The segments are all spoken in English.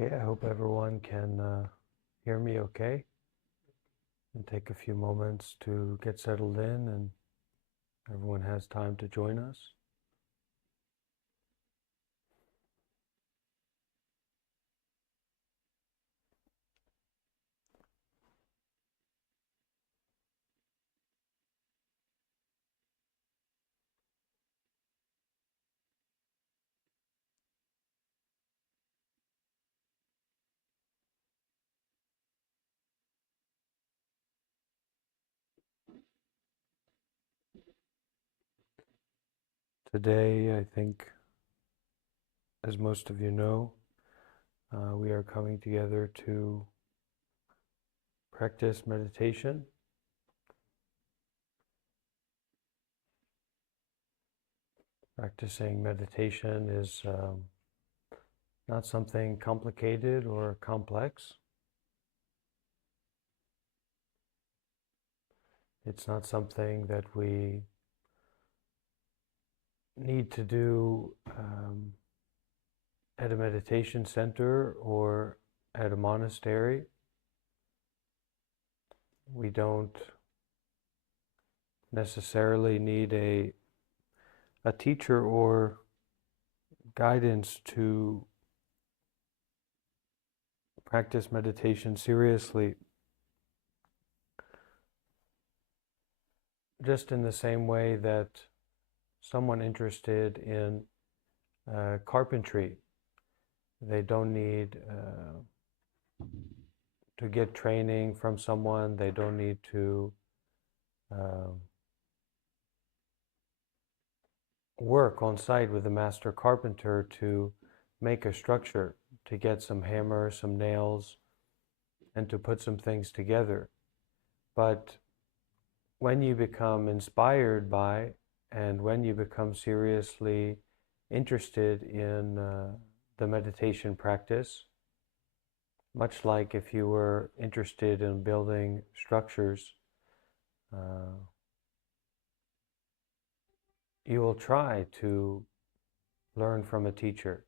Okay, I hope everyone can hear me okay, and take a few moments to get settled in and everyone has time to join us. Today, I think, as most of you know, we are coming together to practice meditation. Practicing meditation is not something complicated or complex. It's not something that we need to do at a meditation center or at a monastery. We don't necessarily need a teacher or guidance to practice meditation seriously. Just in the same way that someone interested in carpentry, they don't need to get training from someone, they don't need to work on site with a master carpenter to make a structure, to get some hammers, some nails, and to put some things together. But when you become inspired by and when you become seriously interested in the meditation practice, much like if you were interested in building structures, you will try to learn from a teacher.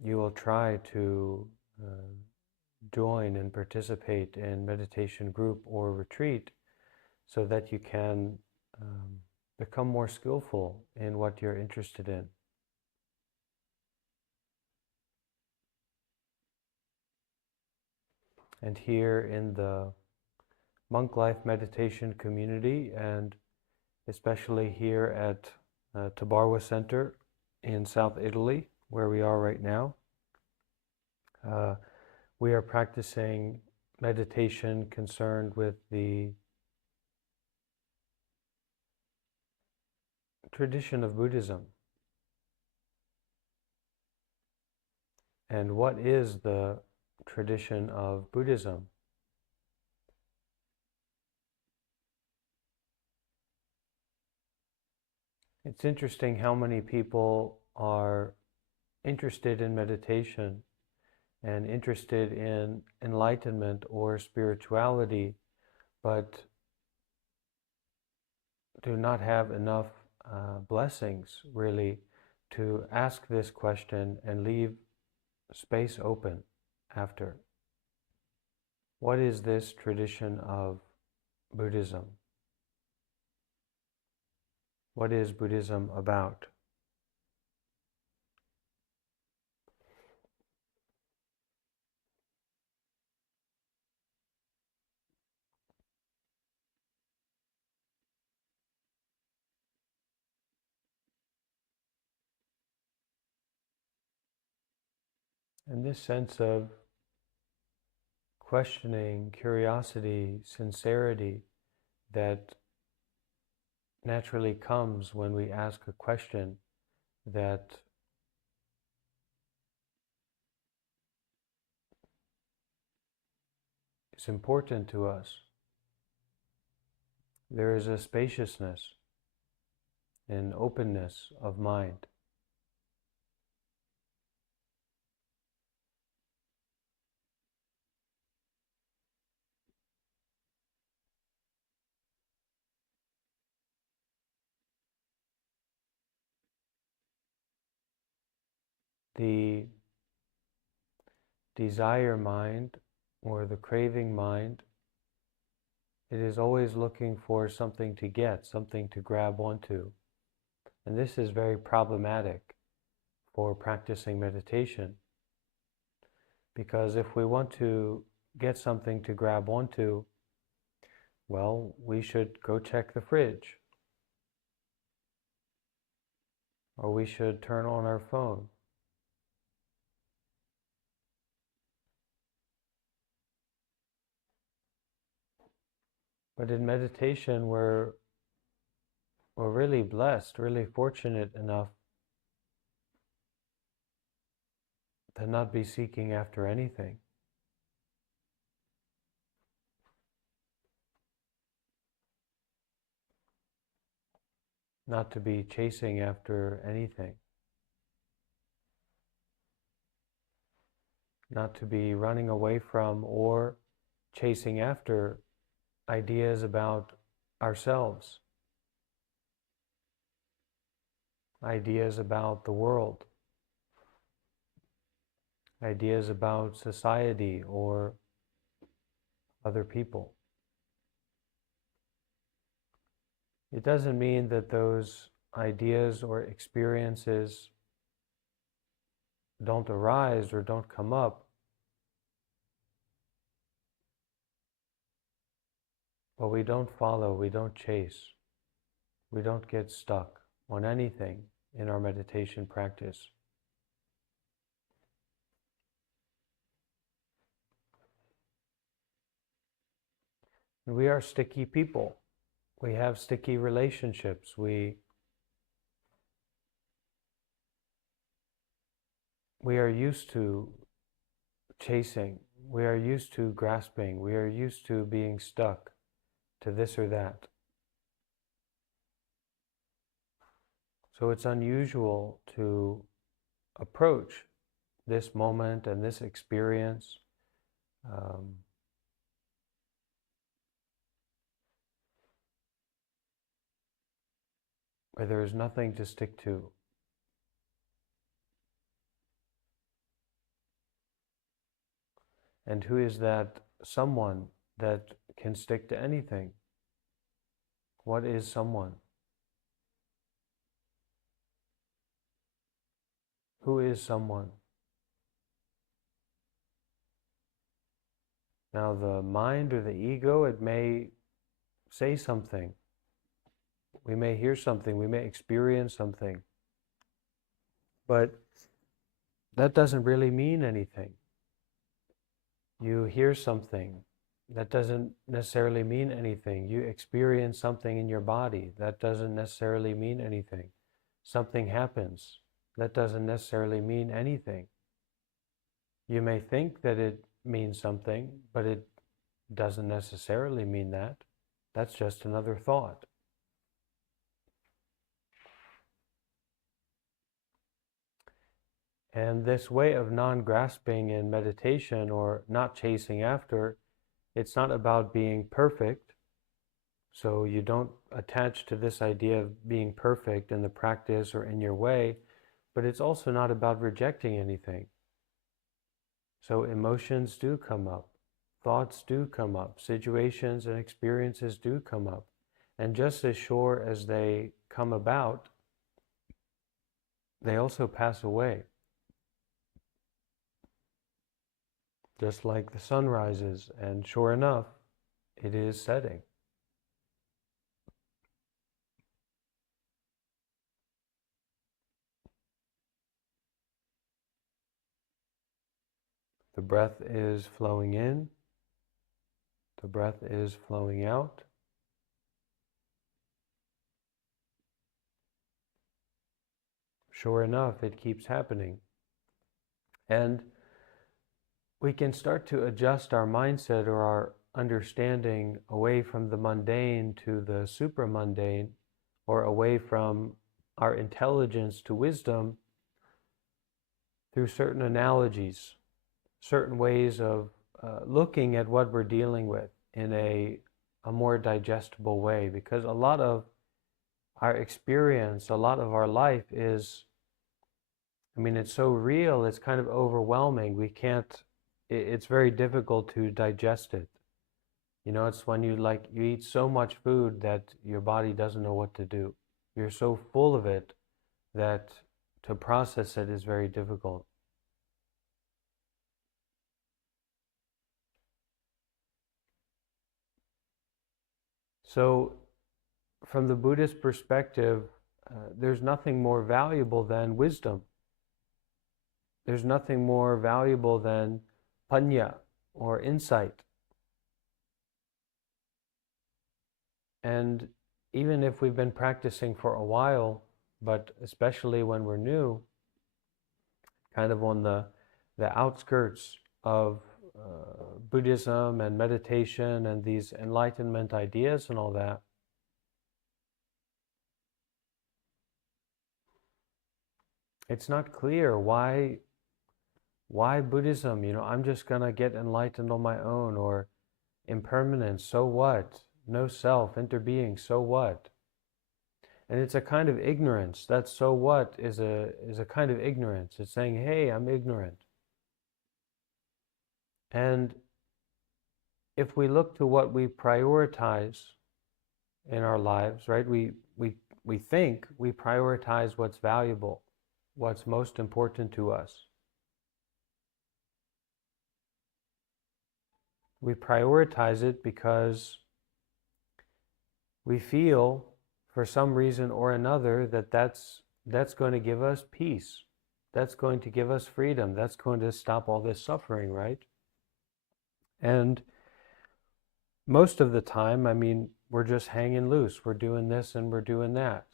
You will try to join and participate in meditation group or retreat so that you can become more skillful in what you're interested in. And here in the monk life meditation community, and especially here at Tabarwa Center in South Italy, where we are right now, we are practicing meditation concerned with the tradition of Buddhism. And what is the tradition of Buddhism? It's interesting how many people are interested in meditation and interested in enlightenment or spirituality, but do not have enough blessings really to ask this question and leave space open after. What is this tradition of Buddhism? What is Buddhism about? And this sense of questioning, curiosity, sincerity that naturally comes when we ask a question that is important to us. There is a spaciousness and openness of mind. The desire mind or the craving mind, it is always looking for something to get, something to grab onto. And this is very problematic for practicing meditation. Because if we want to get something to grab onto, well, we should go check the fridge. Or we should turn on our phone. But in meditation, we're really blessed, really fortunate enough to not be seeking after anything. Not to be chasing after anything. Not to be running away from or chasing after ideas about ourselves, ideas about the world, ideas about society or other people. It doesn't mean that those ideas or experiences don't arise or don't come up, but we don't follow, we don't chase, we don't get stuck on anything in our meditation practice. And we are sticky people. We have sticky relationships. We are used to chasing. We are used to grasping. We are used to being stuck to this or that. So it's unusual to approach this moment and this experience where there is nothing to stick to. And who is that someone that can stick to anything? What is someone? Who is someone? Now the mind or the ego, it may say something. We may hear something, we may experience something. But that doesn't really mean anything. You hear something, that doesn't necessarily mean anything. You experience something in your body, that doesn't necessarily mean anything. Something happens, that doesn't necessarily mean anything. You may think that it means something, but it doesn't necessarily mean that. That's just another thought. And this way of non-grasping in meditation or not chasing after, it's not about being perfect. So you don't attach to this idea of being perfect in the practice or in your way, but it's also not about rejecting anything. So emotions do come up, thoughts do come up, situations and experiences do come up. And just as sure as they come about, they also pass away. Just like the sun rises, and sure enough, it is setting. The breath is flowing in, the breath is flowing out. Sure enough, it keeps happening. And we can start to adjust our mindset or our understanding away from the mundane to the supramundane, or away from our intelligence to wisdom through certain analogies, certain ways of looking at what we're dealing with in a more digestible way. Because a lot of our experience, a lot of our life is, it's so real, it's kind of overwhelming. We can't it's very difficult to digest it. It's when you eat so much food that your body doesn't know what to do. You're so full of it that to process it is very difficult. So, from the Buddhist perspective, there's nothing more valuable than wisdom. There's nothing more valuable than panya, or insight. And even if we've been practicing for a while, but especially when we're new, kind of on the outskirts of Buddhism and meditation and these enlightenment ideas and all that, it's not clear why Buddhism. I'm just going to get enlightened on my own, or impermanence, so what? No self, interbeing, so what? And it's a kind of ignorance. That so what is a kind of ignorance. It's saying, hey, I'm ignorant. And if we look to what we prioritize in our lives, right, we think we prioritize what's valuable, what's most important to us. We prioritize it because we feel, for some reason or another, that's going to give us peace. That's going to give us freedom. That's going to stop all this suffering, right? And most of the time, we're just hanging loose. We're doing this and we're doing that,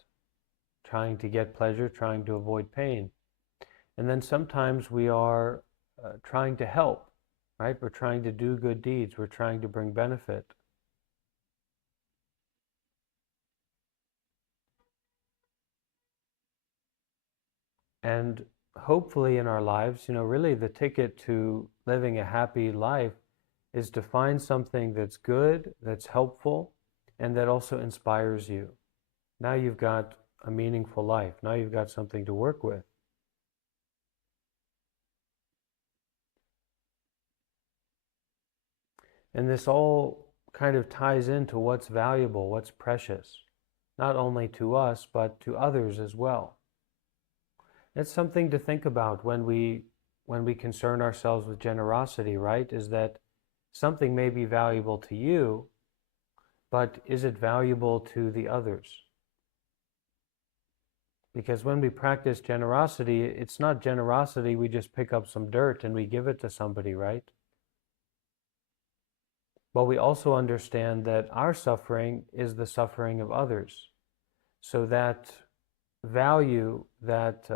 trying to get pleasure, trying to avoid pain. And then sometimes we are trying to help, right? We're trying to do good deeds. We're trying to bring benefit. And hopefully in our lives, really the ticket to living a happy life is to find something that's good, that's helpful, and that also inspires you. Now you've got a meaningful life. Now you've got something to work with. And this all kind of ties into what's valuable, what's precious, not only to us, but to others as well. It's something to think about when we concern ourselves with generosity, right? Is that something may be valuable to you, but is it valuable to the others? Because when we practice generosity, it's not generosity, we just pick up some dirt and we give it to somebody, right? But we also understand that our suffering is the suffering of others. So that value, that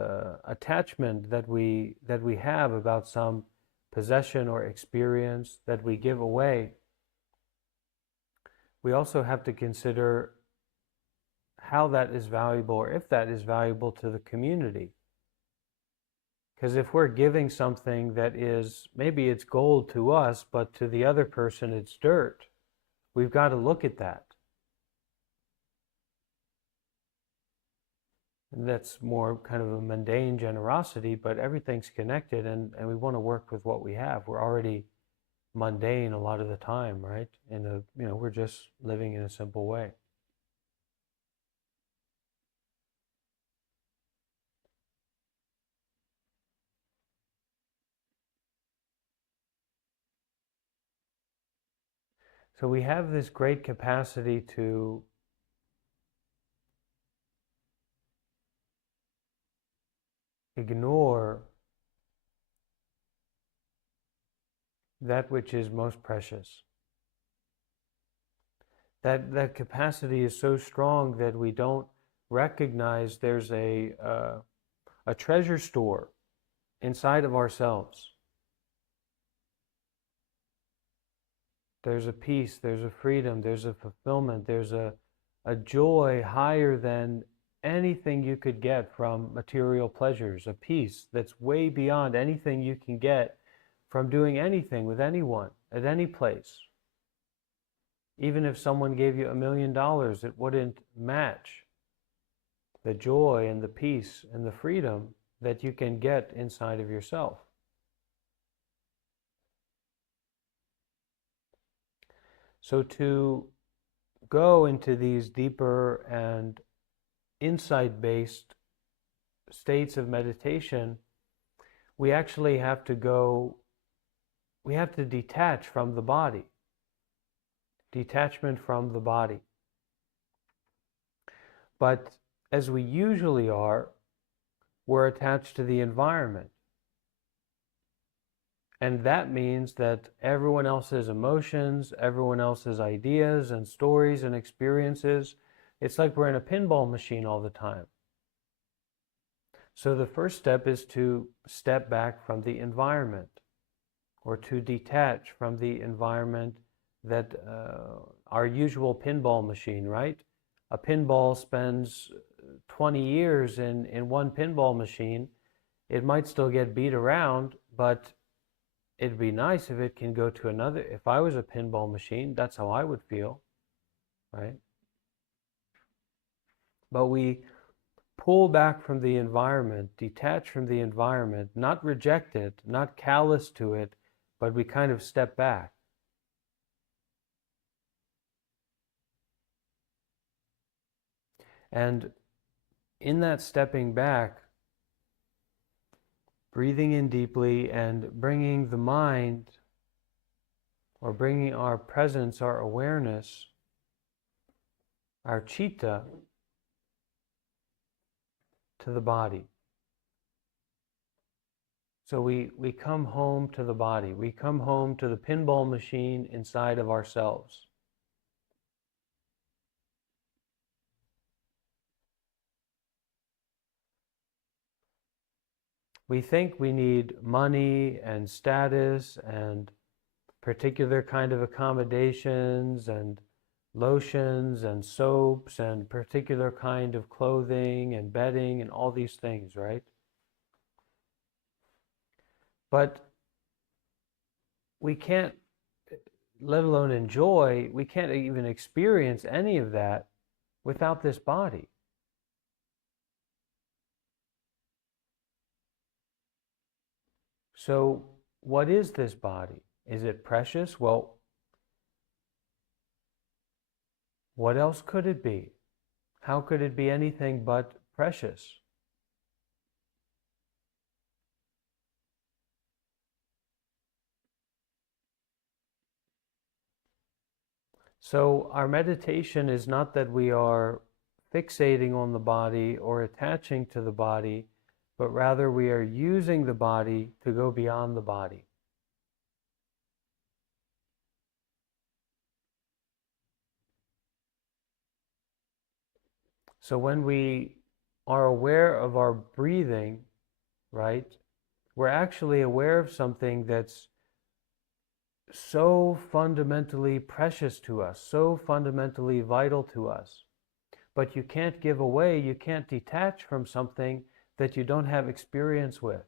attachment that we have about some possession or experience that we give away, we also have to consider how that is valuable, or if that is valuable to the community. Because if we're giving something that is, maybe it's gold to us, but to the other person it's dirt, we've got to look at that. And that's more kind of a mundane generosity, but everything's connected, and we want to work with what we have. We're already mundane a lot of the time, right? We're just living in a simple way. So we have this great capacity to ignore that which is most precious. That capacity is so strong that we don't recognize there's a treasure store inside of ourselves. There's a peace, there's a freedom, there's a fulfillment, there's a joy higher than anything you could get from material pleasures, a peace that's way beyond anything you can get from doing anything with anyone at any place. Even if someone gave you $1 million, it wouldn't match the joy and the peace and the freedom that you can get inside of yourself. So to go into these deeper and insight-based states of meditation, we actually have to detach from the body. Detachment from the body. But as we usually are, we're attached to the environment. And that means that everyone else's emotions, everyone else's ideas and stories and experiences, it's like we're in a pinball machine all the time. So the first step is to step back from the environment, or to detach from the environment that our usual pinball machine, right? A pinball spends 20 years in one pinball machine. It might still get beat around, but it'd be nice if it can go to another. If I was a pinball machine, that's how I would feel, right? But we pull back from the environment, detach from the environment, not reject it, not callous to it, but we kind of step back. And in that stepping back, breathing in deeply and bringing the mind, or bringing our presence, our awareness, our citta, to the body. So we come home to the body. We come home to the pinball machine inside of ourselves. We think we need money and status and particular kind of accommodations and lotions and soaps and particular kind of clothing and bedding and all these things, right? But we can't, let alone enjoy, we can't even experience any of that without this body. So what is this body? Is it precious? Well, what else could it be? How could it be anything but precious? So our meditation is not that we are fixating on the body or attaching to the body, but rather we are using the body to go beyond the body. So when we are aware of our breathing, right, we're actually aware of something that's so fundamentally precious to us, so fundamentally vital to us. But you can't give away, you can't detach from something that you don't have experience with.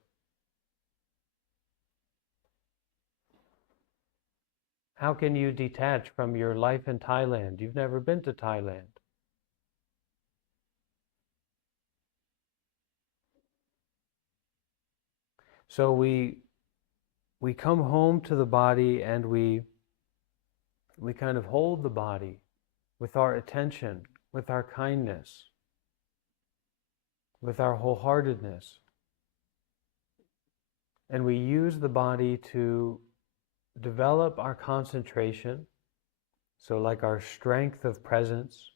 How can you detach from your life in Thailand? You've never been to Thailand. So we come home to the body and we kind of hold the body with our attention, with our kindness, with our wholeheartedness. And we use the body to develop our concentration, so like our strength of presence.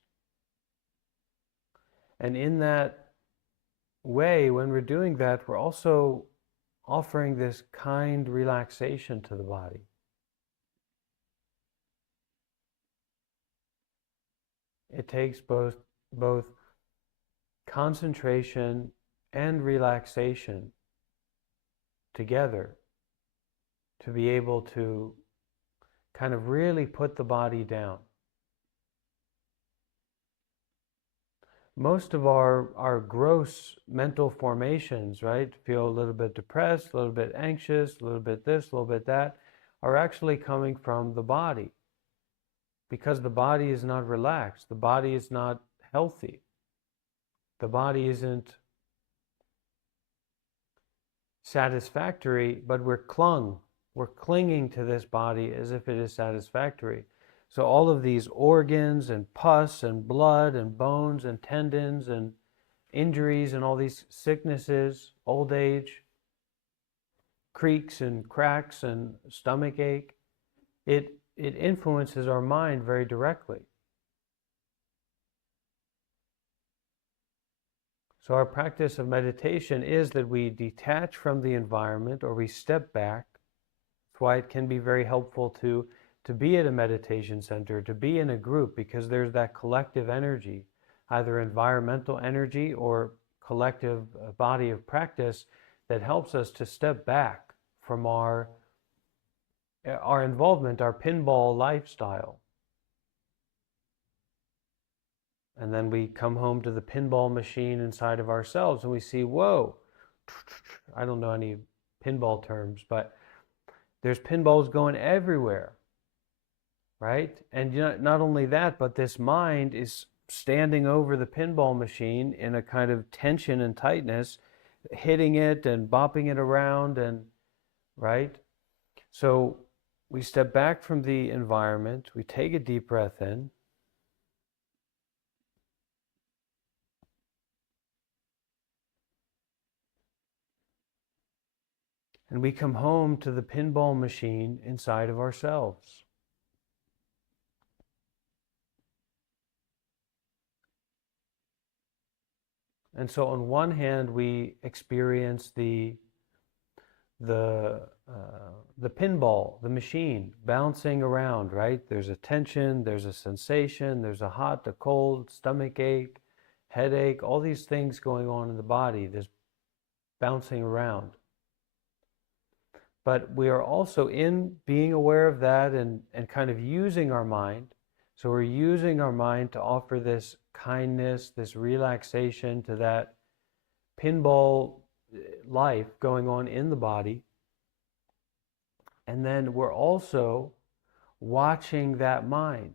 And in that way, when we're doing that, we're also offering this kind relaxation to the body. It takes both concentration and relaxation together to be able to kind of really put the body down. Most of our gross mental formations, right, feel a little bit depressed, a little bit anxious, a little bit this, a little bit that, are actually coming from the body. Because the body is not relaxed, the body is not healthy, the body isn't satisfactory, but we're clinging to this body as if it is satisfactory. So all of these organs and pus and blood and bones and tendons and injuries and all these sicknesses, old age, creaks and cracks and stomach ache, it influences our mind very directly. So our practice of meditation is that we detach from the environment, or we step back. That's why it can be very helpful to be at a meditation center, to be in a group, because there's that collective energy, either environmental energy or collective body of practice that helps us to step back from our involvement, our pinball lifestyle. And then we come home to the pinball machine inside of ourselves and we see, whoa, I don't know any pinball terms, but there's pinballs going everywhere, right? And not only that, but this mind is standing over the pinball machine in a kind of tension and tightness, hitting it and bopping it around, and right? So we step back from the environment, we take a deep breath in, and we come home to the pinball machine inside of ourselves. And so on one hand, we experience the pinball, the machine bouncing around, right? There's a tension, there's a sensation, there's a hot, a cold, stomach ache, headache, all these things going on in the body, this bouncing around. But we are also in being aware of that and kind of using our mind. So we're using our mind to offer this kindness, this relaxation to that pinball life going on in the body. And then we're also watching that mind.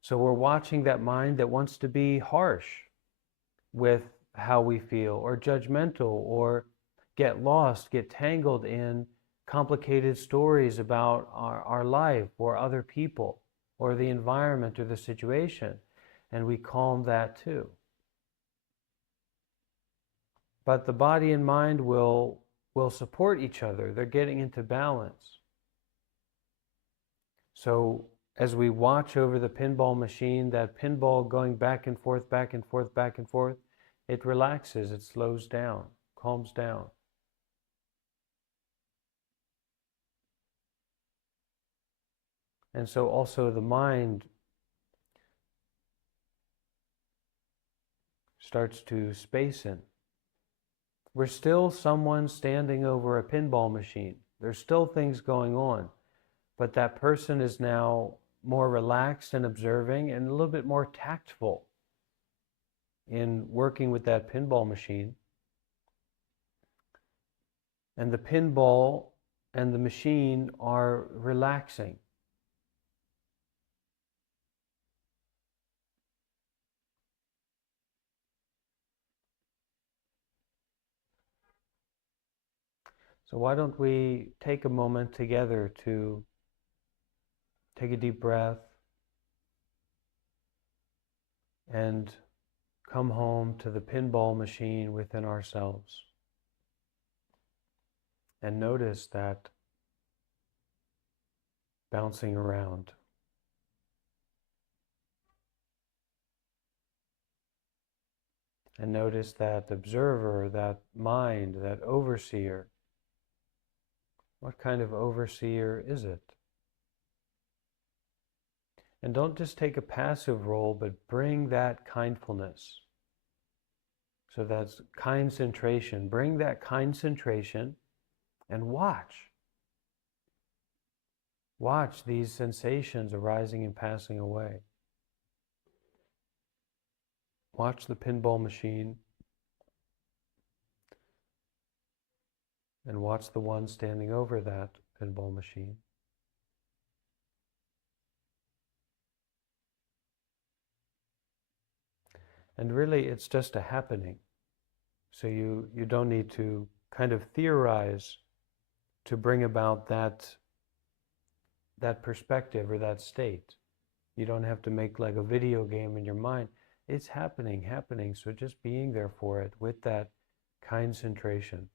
So we're watching that mind that wants to be harsh with how we feel, or judgmental, or get lost, get tangled in complicated stories about our life or other people or the environment or the situation. And we calm that too. But the body and mind will support each other. They're getting into balance. So as we watch over the pinball machine, that pinball going back and forth, back and forth, back and forth, it relaxes, it slows down, calms down. And so also the mind starts to space in. We're still someone standing over a pinball machine. There's still things going on, but that person is now more relaxed and observing and a little bit more tactful in working with that pinball machine. And the pinball and the machine are relaxing. So why don't we take a moment together to take a deep breath and come home to the pinball machine within ourselves. And notice that bouncing around. And notice that observer, that mind, that overseer. What kind of overseer is it? And don't just take a passive role, but bring that kindfulness. So that's kind-centration. Bring that kind-centration and watch. Watch these sensations arising and passing away. Watch the pinball machine and watch the one standing over that pinball machine. And really, it's just a happening. So you don't need to kind of theorize to bring about that that perspective or that state. You don't have to make like a video game in your mind. It's happening. So just being there for it with that concentration.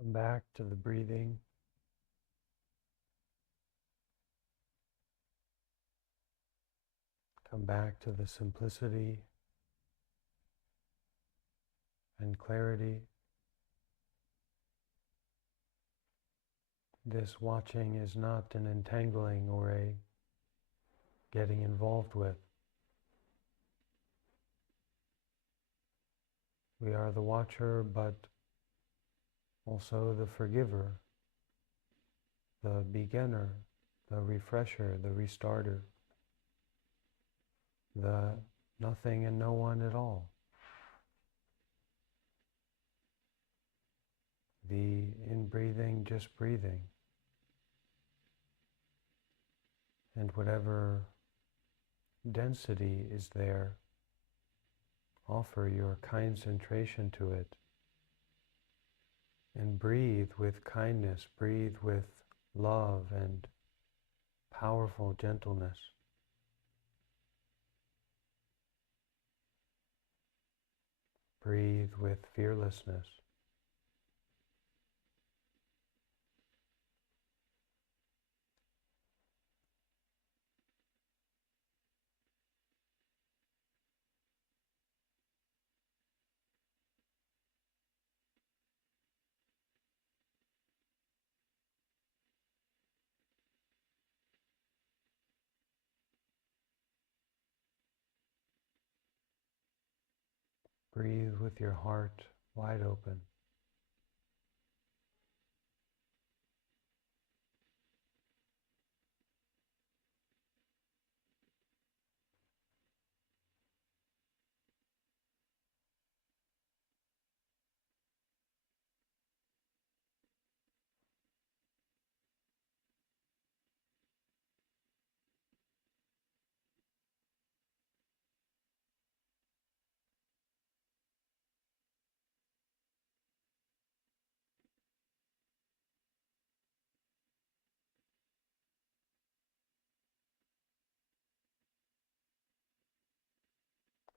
Come back to the breathing. Come back to the simplicity and clarity. This watching is not an entangling or a getting involved with. We are the watcher, but also the forgiver, the beginner, the refresher, the restarter, the nothing and no one at all. The in-breathing, just breathing. And whatever density is there, offer your concentration to it. And breathe with kindness, breathe with love and powerful gentleness. Breathe with fearlessness. Breathe with your heart wide open.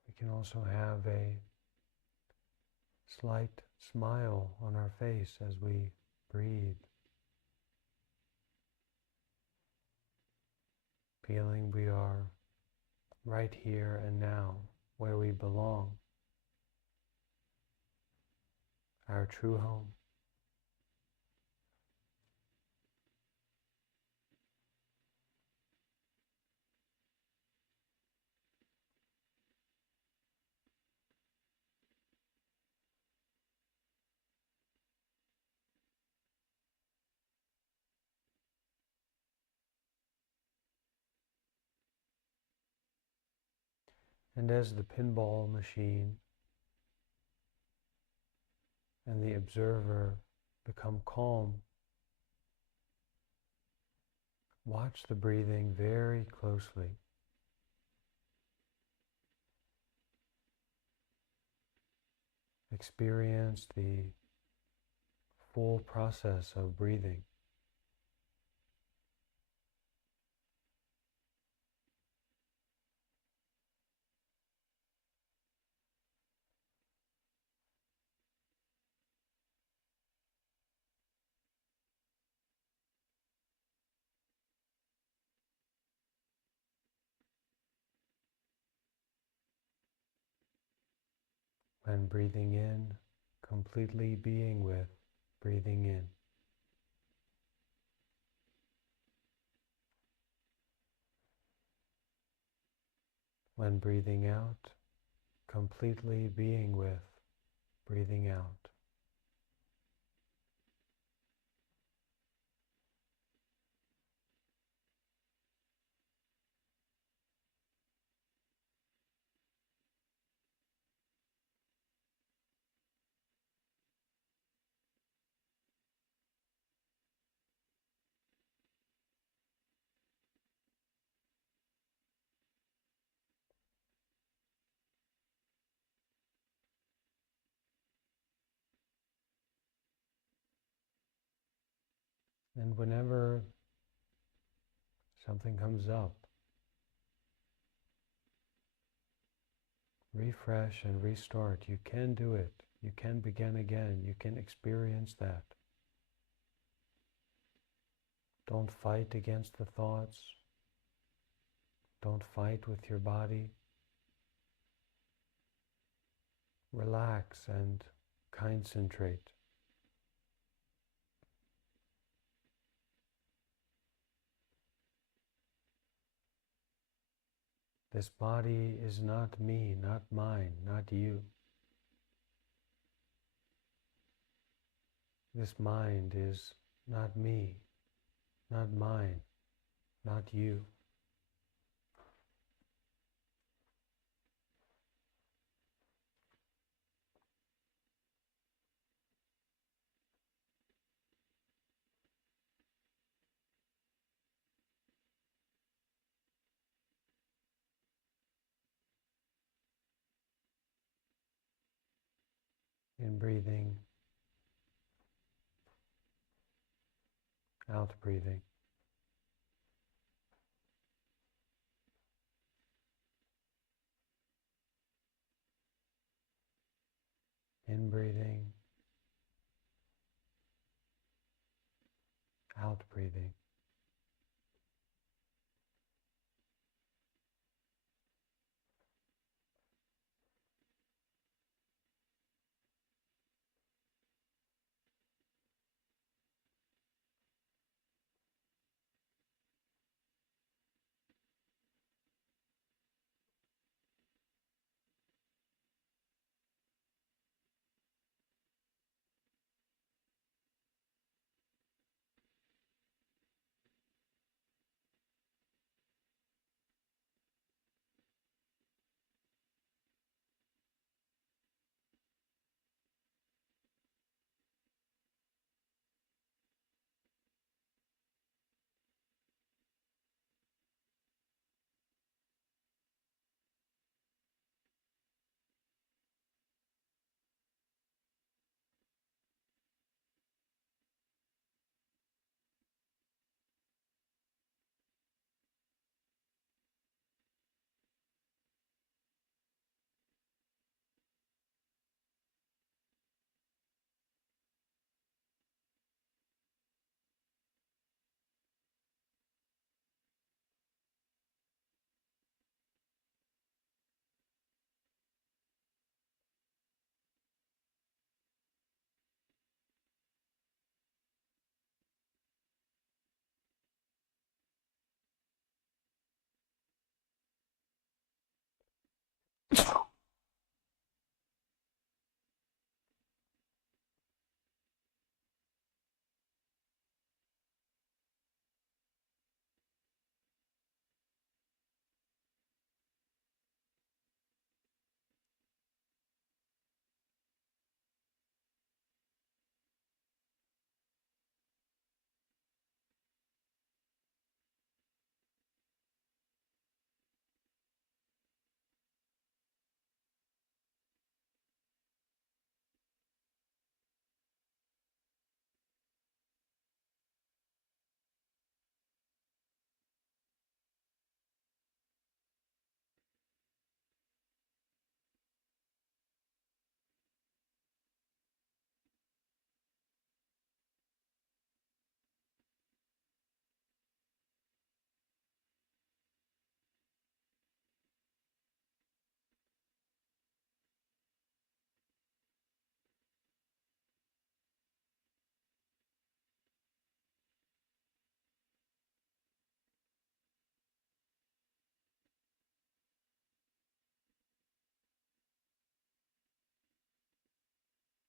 We can also have a slight smile on our face as we breathe, feeling we are right here and now, where we belong, our true home. And as the pinball machine and the observer become calm, watch the breathing very closely. Experience the full process of breathing. When breathing in, completely being with breathing in. When breathing out, completely being with breathing out. And whenever something comes up, refresh and restart. You can do it. You can begin again. You can experience that. Don't fight against the thoughts. Don't fight with your body. Relax and concentrate. This body is not me, not mine, not you. This mind is not me, not mine, not you. In breathing, out breathing. In breathing, out breathing.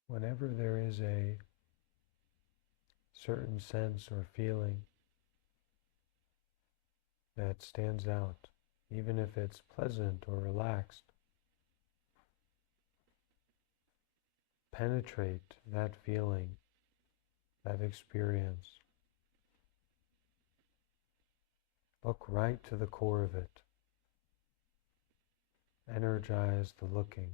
Whenever there is a certain sense or feeling that stands out, even if it's pleasant or relaxed, penetrate that feeling, that experience. Look right to the core of it. Energize the looking.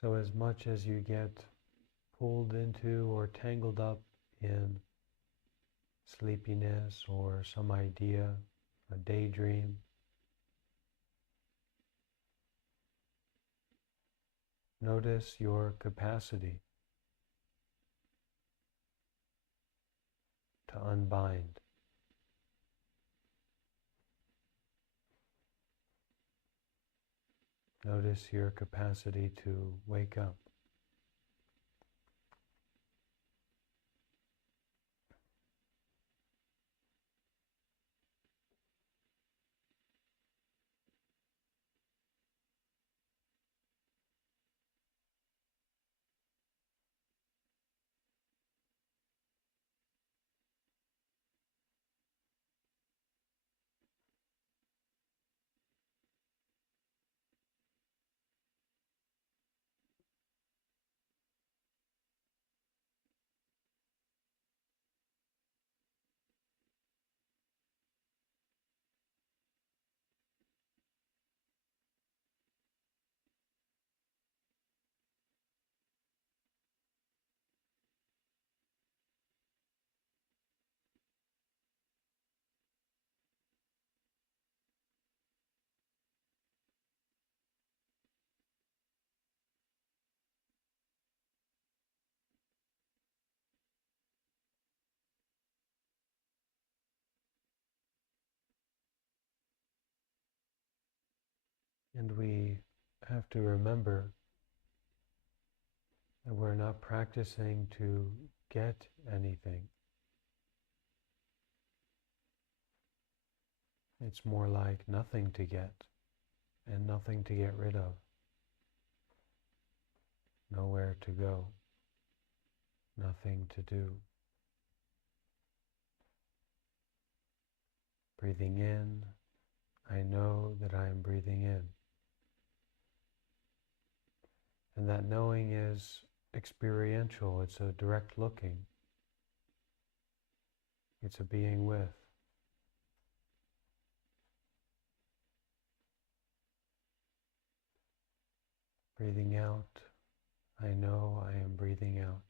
So as much as you get pulled into or tangled up in sleepiness or some idea, a daydream, notice your capacity to unbind. Notice your capacity to wake up. And we have to remember that we're not practicing to get anything. It's more like nothing to get and nothing to get rid of, nowhere to go, nothing to do. Breathing in, I know that I am breathing in. And that knowing is experiential, it's a direct looking, it's a being with. Breathing out, I know I am breathing out.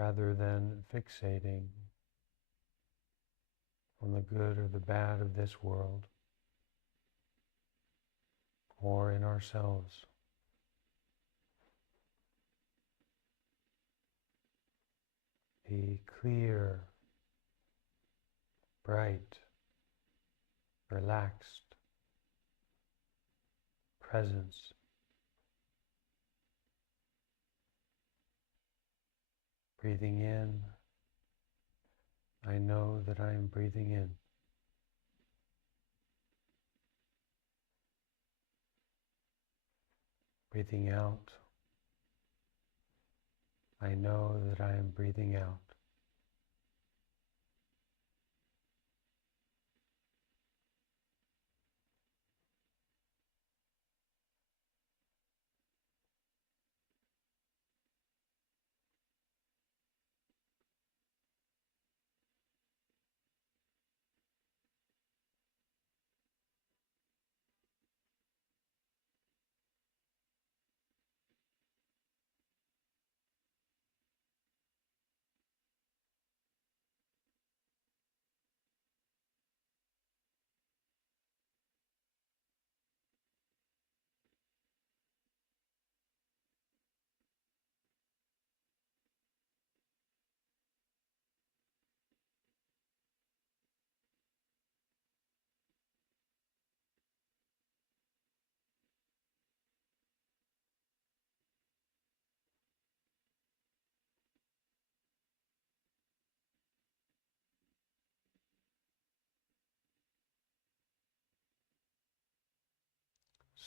rather than fixating on the good or the bad of this world or in ourselves. Be clear, bright, relaxed, presence. Breathing in, I know that I am breathing in. Breathing out, I know that I am breathing out.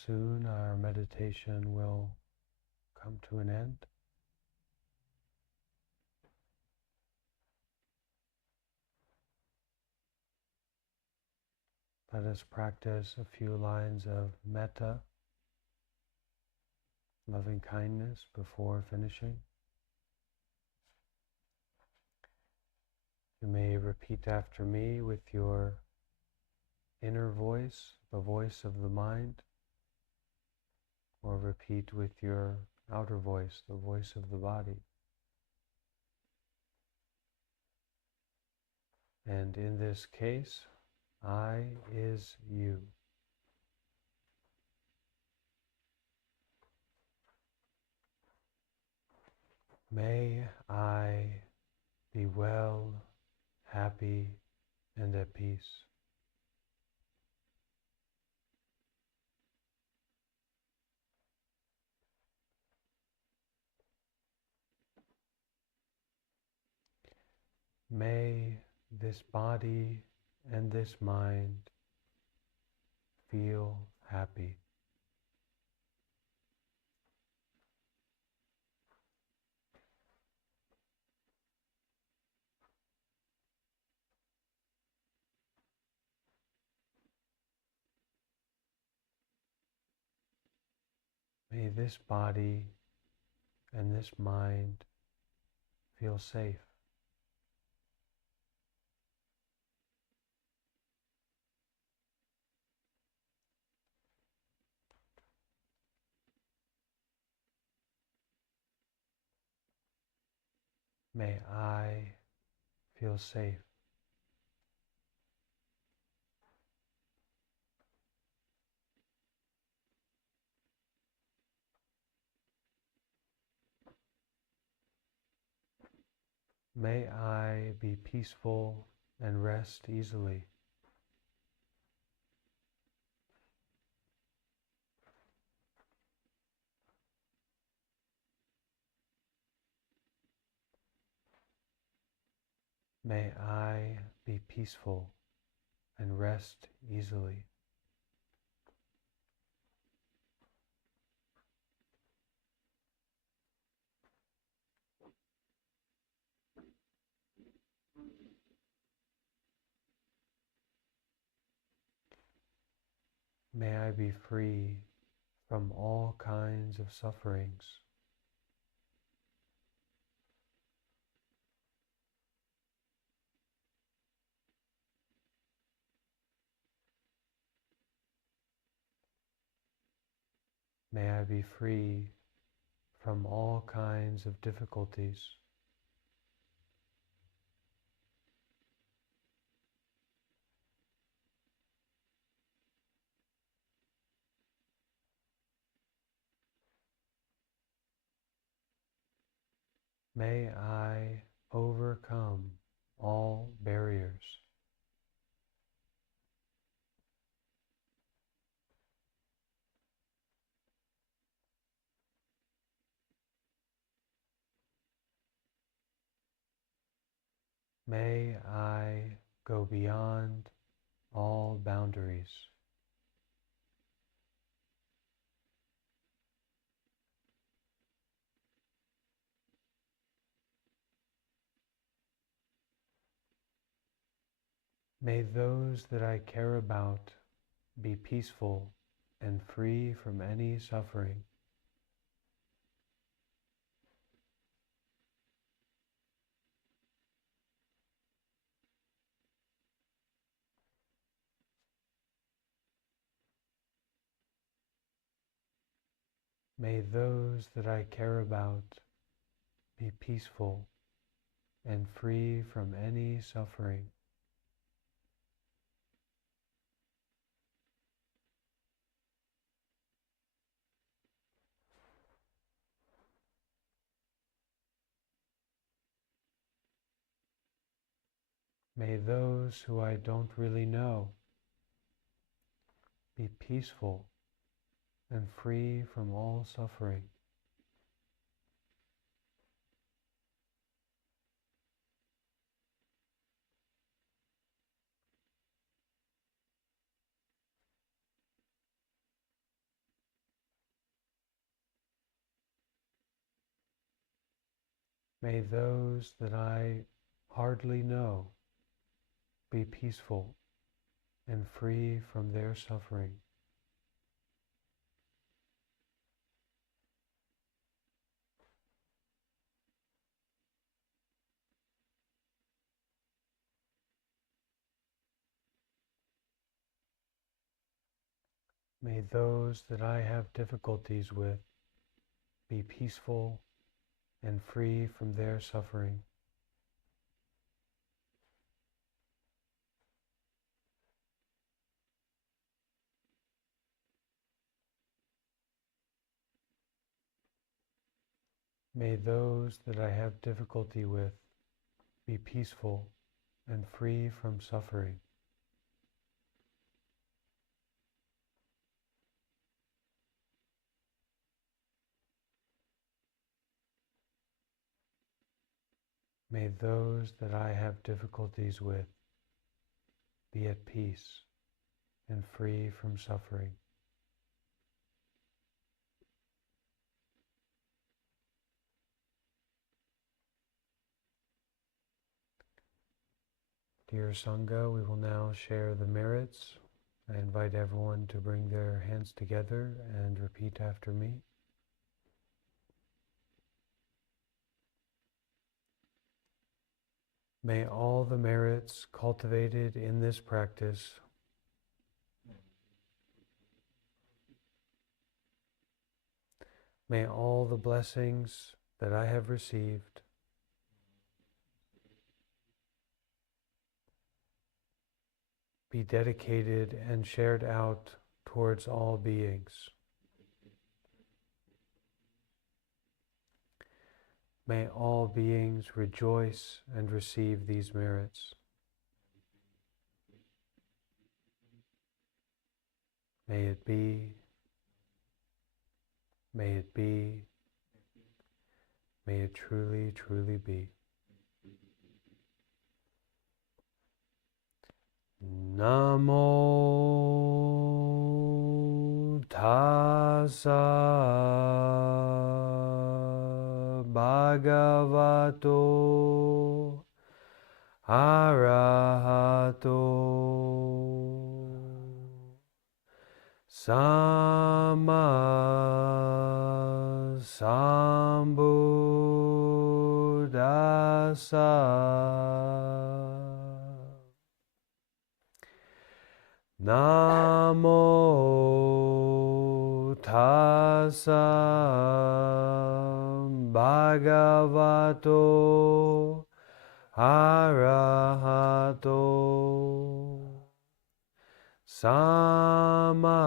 Soon our meditation will come to an end. Let us practice a few lines of metta, loving kindness, before finishing. You may repeat after me with your inner voice, the voice of the mind, or repeat with your outer voice, the voice of the body. And in this case, I is you. May I be well, happy, and at peace. May this body and this mind feel happy. May this body and this mind feel safe. May I feel safe. May I be peaceful and rest easily. May I be peaceful and rest easily. May I be free from all kinds of sufferings. May I be free from all kinds of difficulties. May I overcome all barriers. May I go beyond all boundaries. May those that I care about be peaceful and free from any suffering. May those that I care about be peaceful and free from any suffering. May those who I don't really know be peaceful and free from all suffering. May those that I hardly know be peaceful and free from their suffering. May those that I have difficulties with be peaceful and free from their suffering. May those that I have difficulty with be peaceful and free from suffering. May those that I have difficulties with be at peace and free from suffering. Dear Sangha, we will now share the merits. I invite everyone to bring their hands together and repeat after me. May all the merits cultivated in this practice may all the blessings that I have received be dedicated and shared out towards all beings. May all beings rejoice and receive these merits. May it be, may it be, may it truly, truly be. Namo Tassa Bhagavato Arahato Sama Sambuddhassa. Namo Tassa Bhagavato Arahato Sama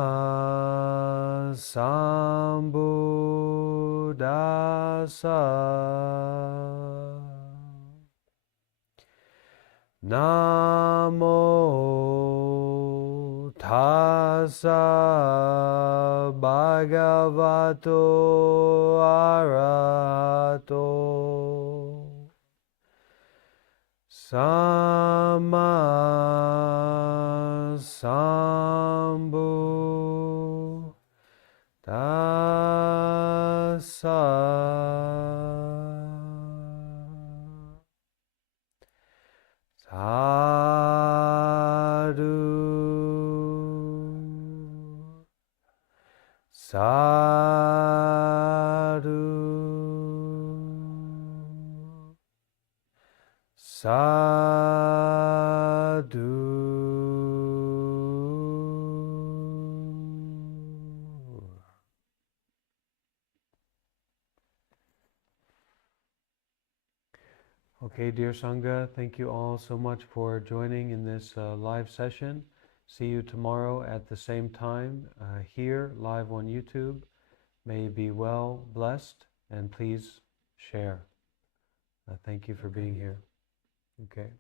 Sambuddhassa. Samma Bhagavato Arahato Samma Sambuddhassa. Sadhu, sadhu, sadhu. Okay, dear Sangha, thank you all so much for joining in this live session. See you tomorrow at the same time here, live on YouTube. May you be well, blessed, and please share. Thank you for being here. Okay.